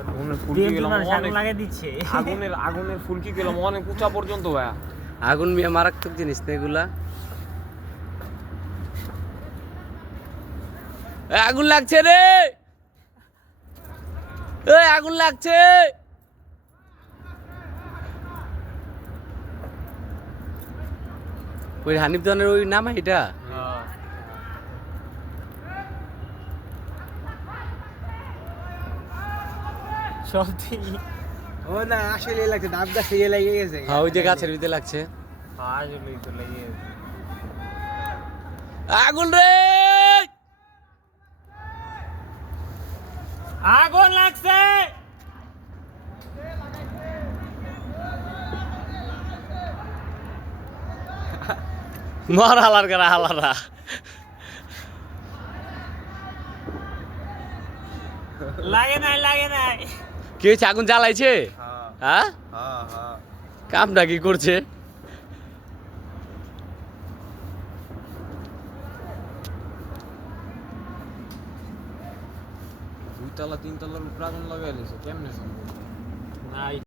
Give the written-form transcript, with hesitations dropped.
আগুনের ফুলকি গেলাম অনেক লাগিয়ে দিচ্ছে। আগুনের ফুলকি গেলাম অনেক উঁচা পর্যন্ত ভাইয়া। আগুন মিয়া মারাত্মক জিনিস না এগুলা। আগুন লাগছে রে, আগুন লাগছে। ওই হানিফ দানের ওই নাম এটা। সত্যি ও না আসলে লাগছে, ডাব গাছে ইয়ে লেগে গেছে। হ্যাঁ ওই যে গাছের ভিতরে লাগছে আসলেই তো লেগে গেছে। আগুন রে। আগুন লাগছে। মার হালার করা হালারা। লাগে নাই কি হয়েছে, আগুন জ্বালাইছে? হ্যাঁ কামটা কি করছে? দুই তলা তিন তলার উপর আগুন লাগাইছে কেমনে সম্ভব? নাই